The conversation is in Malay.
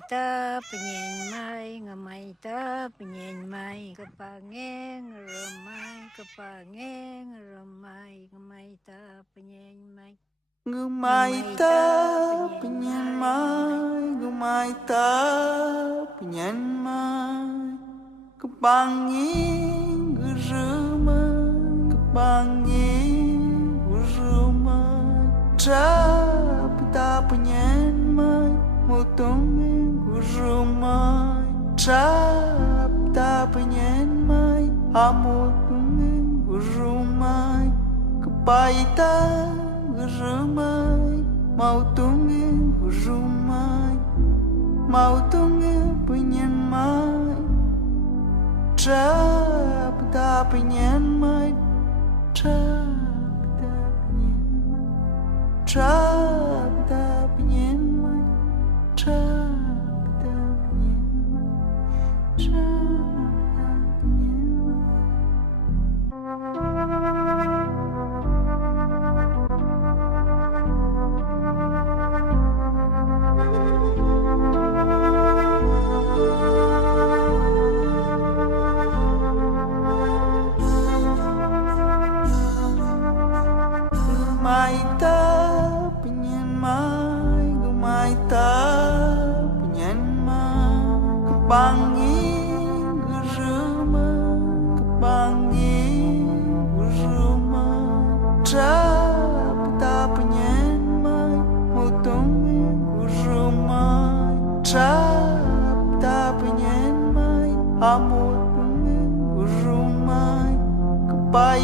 ta penyen mai ngamai ta penyen mai kepangeng remai kepangeng remai ngamai ta penyen mai ngamai ta penyen mai ngamai ta penyen mai kepangeng remai kepangeng remai trap ta penyen mai motong rumai trap ta penyen mai amot rumai kepaita rumai mau tunggu rumai mau tunggu penyen mai trap ta penyen mai trap ta penyen mai trap ta penyen mai trap Mai ta penyen mai gumai ta penyen mai kepangin geruma kepangin geruma trap ta penyen mai motong geruma trap ta penyen mai amot geruma kepai